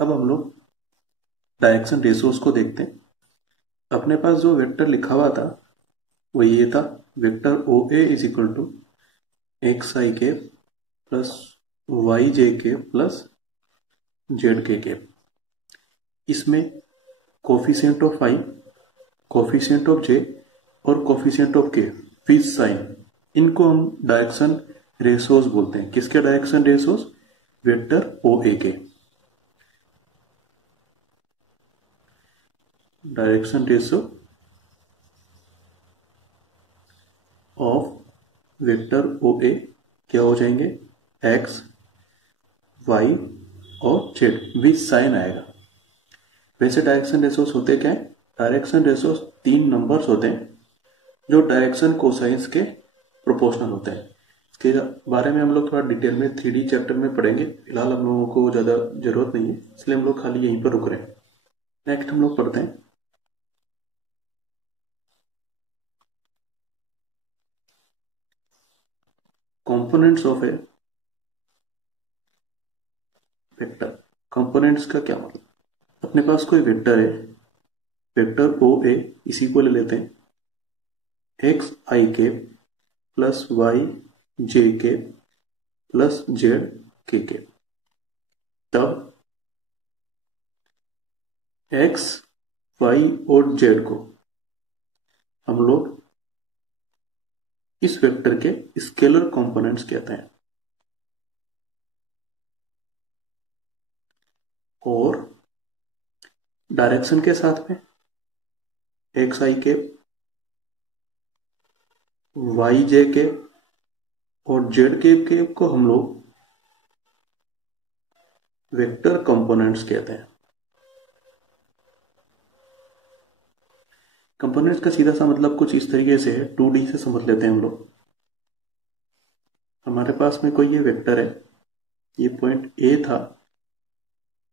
अब हम लोग डायरेक्शन रेशियोज को देखते हैं। अपने पास जो वेक्टर लिखा हुआ था वो ये था, vector O A is equal to x i k plus y j k plus z k. इसमें coefficient of i, coefficient of j और coefficient of k with sign, इनको हम डायरेक्शन रेशियोज बोलते हैं। किसके direction ratios? Vector O A के direction ratio of vector O A क्या हो जाएंगे? एक्स वाई और जेड विद साइन आएगा। वैसे डायरेक्शन रेशियोज होते क्या है? डायरेक्शन रेशियोज 3 नंबर्स होते हैं जो डायरेक्शन कोसाइंस के प्रोपोर्शनल होते हैं। इसके बारे में हम लोग थोड़ा डिटेल में 3D चैप्टर में पढ़ेंगे। फिलहाल हम लोगों को ज्यादा जरूरत नहीं है, इसलिए हम लोग खाली यहीं पर रुक रहे हैं। नेक्स्ट हम लोग पढ़ते हैं components of A vector. Components का क्या मतलब? अपने पास कोई वेक्टर है, वेक्टर ओ ए, इसी को ले लेते हैं x i k plus y j k plus z के। तब एक्स वाई और जेड को हम लोग इस वेक्टर के स्केलर कंपोनेंट्स कहते हैं। और डायरेक्शन के साथ में एक्स आई के वाई जे के और जेड के को हम लोग वेक्टर कंपोनेंट्स कहते हैं। कंपोनेंट्स का सीधा सा मतलब कुछ इस तरीके से है, 2D से समझ लेते हैं हम लोग। हमारे पास में कोई ये वेक्टर है, ये पॉइंट ए था,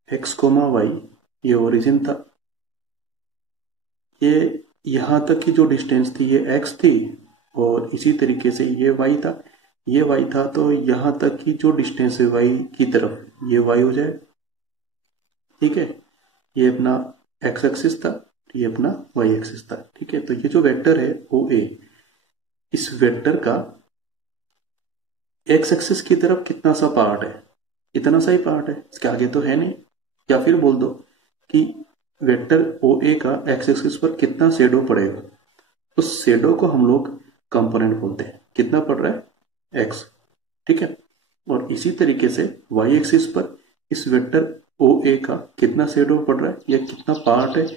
एक्स कोमा वाई, ये ओरिजिन था। ये यहां तक की जो डिस्टेंस थी ये एक्स थी, और इसी तरीके से ये वाई था, ये वाई था, तो यहां तक की जो डिस्टेंस है वाई की तरफ ये वाई हो जाए। ठीक है, ये अपना एक्स एक्सिस था, ये अपना वाई एक्सिस था। ठीक है, तो ये जो वेक्टर है ओ ए, इस वेक्टर का एक्स एक्सिस की तरफ कितना सा पार्ट है? इतना सा ही पार्ट है, इसके आगे तो है नहीं। या फिर बोल दो कि वेक्टर ओ ए का एक्स एक्सिस पर कितना शेडो पड़ेगा, उस शेडो को हम लोग कंपोनेंट बोलते हैं। कितना पड़ रहा है? एक्स। ठीक है, और इसी तरीके से वाई एक्सिस पर इस वेक्टर ओ ए का कितना शेडो पड़ रहा है या कितना पार्ट है?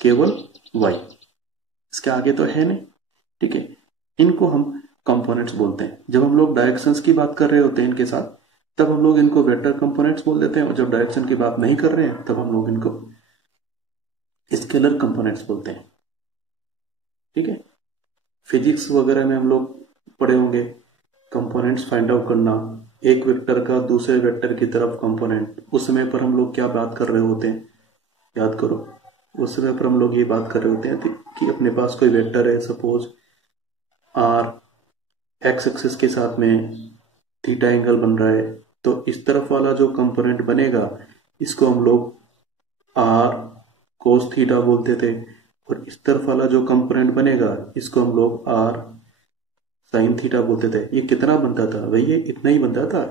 केवल वाई, इसके आगे तो है नहीं। ठीक है, इनको हम कंपोनेंट्स बोलते हैं। जब हम लोग डायरेक्शंस की बात कर रहे होते हैं इनके साथ, तब हम लोग इनको वेक्टर कंपोनेंट्स बोल देते हैं, और जब डायरेक्शन की बात नहीं कर रहे हैं तब हम लोग इनको स्केलर कंपोनेंट्स बोलते हैं। ठीक है, फिजिक्स वगैरह में हम लोग पढ़े होंगे कंपोनेंट्स फाइंड आउट करना, एक वेक्टर का दूसरे वेक्टर की तरफ कंपोनेंट। उस समय पर हम लोग क्या बात कर रहे होते हैं? याद करो, उस समय पर हम लोग ये बात कर रहे होते हैं कि अपने पास कोई वेक्टर है, सपोज आर, एक्स एक्सिस के साथ में थीटा एंगल बन रहा है, तो इस तरफ वाला जो कंपोनेंट बनेगा इसको हम लोग आर कोस थीटा बोलते थे, और इस तरफ वाला जो कंपोनेंट बनेगा इसको हम लोग आर साइन थीटा बोलते थे। ये कितना बनता था? वही ये इतना ही बनता था।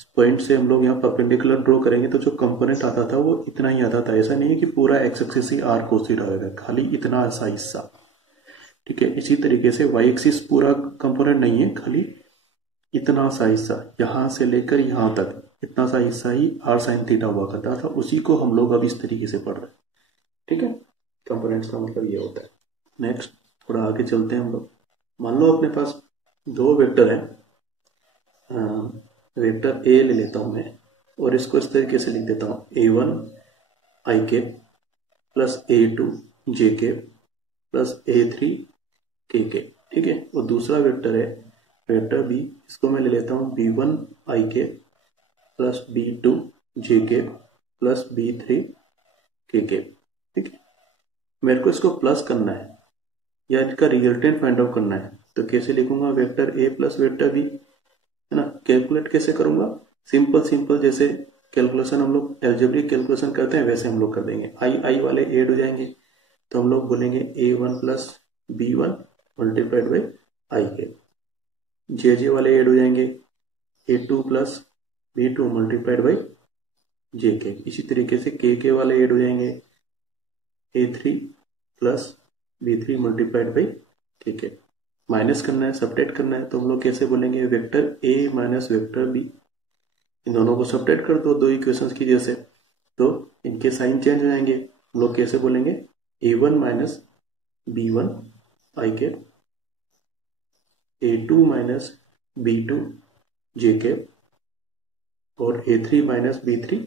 इस पॉइंट से हम लोग यहाँ परपेंडिकुलर ड्रॉ करेंगे तो जो कंपोनेंट आता था वो इतना ही आता था। ऐसा नहीं है कि पूरा एक्स एक्सिस ही आर कोस थीटा होगा, खाली इतना सा हिस्सा। ठीक है, इसी तरीके से वाई एक्सिस पूरा कंपोनेंट नहीं है, खाली इतना सा हिस्सा, यहां से लेकर यहां तक इतना सा हिस्सा ही आर साइन थीटा हुआ करता था। उसी को हम लोग अब इस तरीके से पढ़ रहे हैं। ठीक है, कंपोनेंट्स का मतलब ये होता है। नेक्स्ट थोड़ा आगे चलते हैं हम लोग। मान लो अपने पास दो वेक्टर है, वेक्टर ए ले लेता हूं मैं, और इसको इस तरीके से लिख देता हूं A1 आई के प्लस A2 जे के प्लस A3 के। ठीक है, और दूसरा वेक्टर है वेक्टर बी, इसको मैं ले लेता हूं B1 आई के प्लस B2 जे के प्लस B3 के। ठीक है, मेरे को इसको प्लस करना है या इसका रिजल्टेंट फाइंड आउट करना है, तो कैसे लिखूंगा? Vector A plus vector B, है ना। कैलकुलेट कैसे करूंगा? सिंपल जैसे कैलकुलेशन हम लोग एल्जेब्रिक कैलकुलेशन करते हैं वैसे हम लोग कर देंगे। आई वाले ऐड हो जाएंगे तो हम लोग बोलेंगे A1 plus B1 multiplied by I के। जे वाले ऐड हो जाएंगे A2 plus B2 multiplied by जे के। इसी तरीके से के वाले ऐड हो जाएंगे A3 plus B3 multiplied by के। माइनस करना है, सब्ट्रैक्ट करना है, तो हम लोग कैसे बोलेंगे, vector A minus vector B, इन दोनों को सब्ट्रैक्ट कर दो दो इक्वेशंस की जैसे, तो इनके साइन चेंज हो जाएंगे। हम लोग कैसे बोलेंगे, A1 माइनस B1 आई के, A2 माइनस B2 जे के, और A3 माइनस B3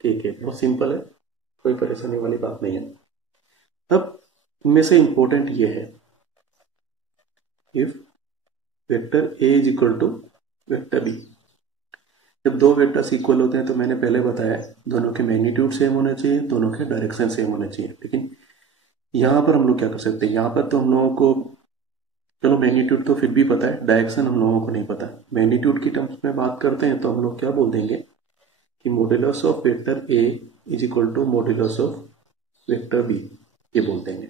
के। बहुत सिंपल है, कोई परेशानी वाली बात नहीं है। अब इनमें से इंपॉर्टेंट ये है, if vector A is equal to vector B, जब दो वेक्टर्स इक्वल होते हैं तो मैंने पहले बताया दोनों के मैग्नीट्यूड सेम होने चाहिए, दोनों के डायरेक्शन सेम होने चाहिए। लेकिन यहाँ पर हम लोग क्या कर सकते हैं, यहाँ पर तो हम लोगों को चलो मैग्नीट्यूड तो फिर भी पता है, डायरेक्शन हम लोगों को नहीं पता। मैग्नीट्यूड की टर्म्स में बात करते हैं तो हम लोग क्या बोल देंगे कि modulus of vector A is equal to modulus of vector B, ये बोल देंगे,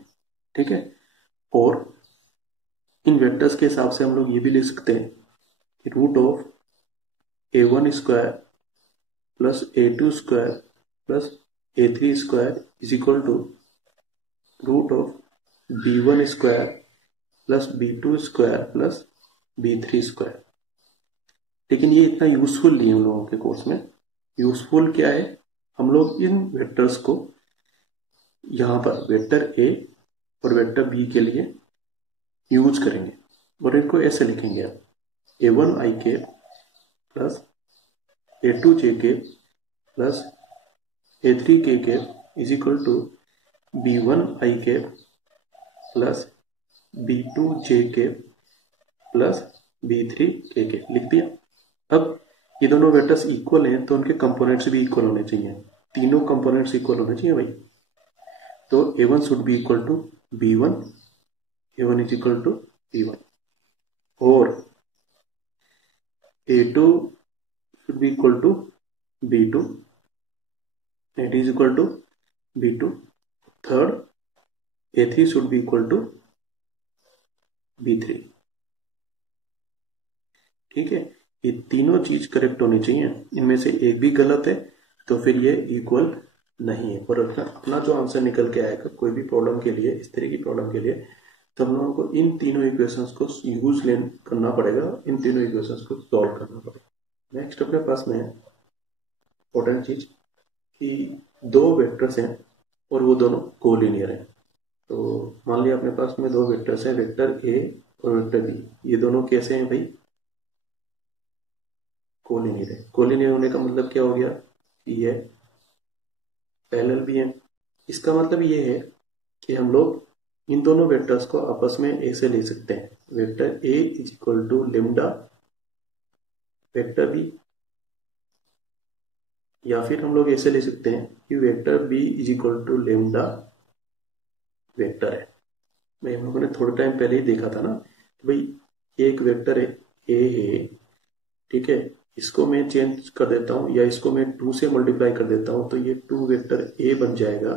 ठीक है। और इन वेक्टर्स के हिसाब से हम लोग ये भी लिख सकते हैं कि root of A1 square plus A2 square plus A3 square is equal to root of B1 square plus B2 square plus B3 square. लेकिन ये इतना यूजफुल नहीं है हम लोगों के कोर्स में। यूजफुल क्या है, हम लोग इन वेक्टर्स को यहां पर वेक्टर A और वेक्टर B के लिए यूज करेंगे और इनको ऐसे लिखेंगे आप, A1 आई के प्लस A2 जे के प्लस A3 के is equal to B1 I k plus B2 J k plus B3 के लिख दिया। अब ये दोनों वेक्टर्स इक्वल हैं तो उनके कंपोनेंट्स भी इक्वल होने चाहिए, तीनों कंपोनेंट्स इक्वल होने चाहिए भाई। तो A1 should be equal to B1, A1 is equal to B1, और A2 should be equal to B2, it is equal to B2. Third, A3 should be equal to B3, ठीक है। ये तीनों चीज करेक्ट होनी चाहिए, इनमें से एक भी गलत है तो फिर ये इक्वल नहीं है। और अपना जो आंसर निकल के आएगा कोई भी प्रॉब्लम के लिए, इस तरह की प्रॉब्लम के लिए, तो हम लोगों को इन तीनों इक्वेशंस को यूज करना पड़ेगा, इन तीनों इक्वेशंस को सॉल्व करना पड़ेगा। नेक्स्ट अपने पास में इंपॉर्टेंट चीज कि दो वेक्टर्स हैं और वो दोनों कोलिनियर हैं। तो मान लिया अपने पास में दो वेक्टर्स हैं, वेक्टर ए और वेक्टर बी, ये दोनों कैसे हैं भाई, कोलिनियर है। कोलिनियर होने का मतलब क्या हो गया कि ये पैरेलल भी है। इसका मतलब ये है कि हम लोग इन दोनों वेक्टर्स को आपस में ऐसे ले सकते हैं, vector A is equal to lambda vector B, या फिर हम लोग ऐसे ले सकते हैं कि vector B is equal to lambda vector है। भाई हम लोगों ने थोड़े टाइम पहले ही देखा था ना कि भाई एक वेक्टर है ए है, ठीक है, इसको मैं चेंज कर देता हूं या इसको मैं 2 से मल्टीप्लाई कर देता हूं तो ये 2 वेक्टर ए बन जाएगा,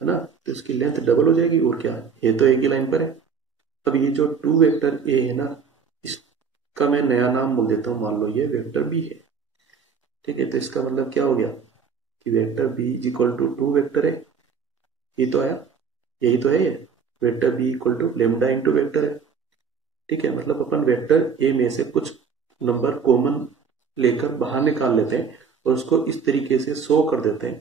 है ना। तो इसकी लेंथ डबल हो जाएगी, और क्या है, ये तो एक ही लाइन पर है। अब ये जो 2 वेक्टर ए है ना, इसका मैं नया नाम बोल देता हूं, मान लो ये वेक्टर बी है, ठीक है। तो इसका मतलब क्या हो गया कि vector B is equal to 2 vector है, ये तो आया, यही तो है ये, vector B equal to lambda into vector है, ठीक है। मतलब अपन वेक्टर ए में से कुछ नंबर कॉमन लेकर बाहर निकाल लेते हैं और उसको इस तरीके से शो कर देते हैं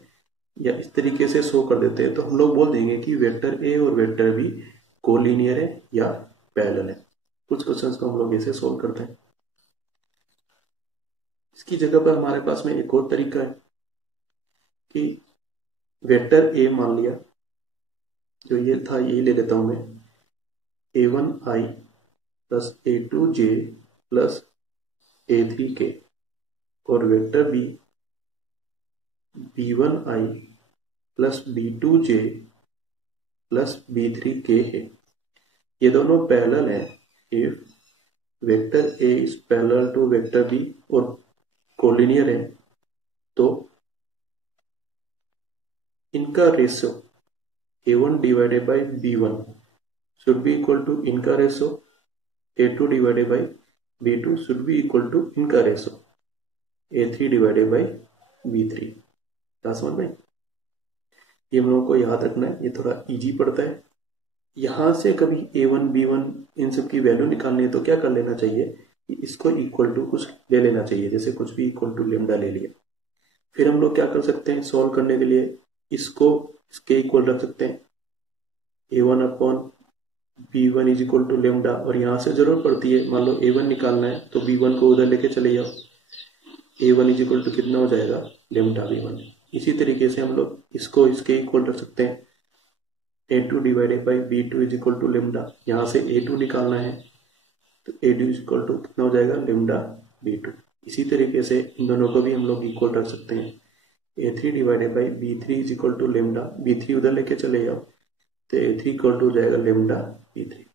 या इस तरीके से शो कर देते हैं, तो हम लोग बोल देंगे कि वेक्टर ए और वेक्टर बी कोलिनियर है या पैरेलल है। कुछ क्वेश्चंस को हम लोग ऐसे सोल्व करते हैं। इसकी जगह पर हमारे पास में एक और तरीका है कि वेक्टर ए मान लिया, जो ये था यही ले लेता हूं मैं, A1i plus A2j plus A3k, और vector B B1i plus B2j plus B3k है। ये दोनों पैरेलल हैं if vector A is parallel to vector B और कोलिनियर है तो इनका ratio A1 divided by B1 should be equal to इनका ratio A2 divided by B2 should be equal to इनका ratio A3 divided by B3। क्या समझ में? ये हम लोगों को याद रखना है, ये थोड़ा इजी पड़ता है। यहां से कभी A1 B1 इन सब की वैल्यू निकालनी है तो क्या कर लेना चाहिए कि इसको इक्वल टू कुछ ले लेना चाहिए, जैसे कुछ भी इक्वल टू लेमडा ले लिया। फिर हम लोग क्या कर सकते हैं, सॉल्व करने के लिए इसको इसके इक्वल रख सकते हैं A1 upon B1 is equal to lambda, और यहां से जरूरत पड़ती है, मान लो A1 निकालना है तो B1 को उधर लेके चले जाओ, A1 इज इक्वल टू कितना हो जाएगा, लेमडा B1। इसी तरीके से हम लोग इसको इसके इक्वल रख सकते हैं A2 divided by B2 is equal to lambda, यहाँ से A2 निकालना है तो A2 इज इक्वल टू कितना हो जाएगा, लेमडा B2। इसी तरीके से इन दोनों को भी हम लोग इक्वल रख सकते हैं A3 divided by B3 is equal to lambda, B3 उधर लेके चले जाओ तो A3 इक्वल टू हो जाएगा लेमडा B3।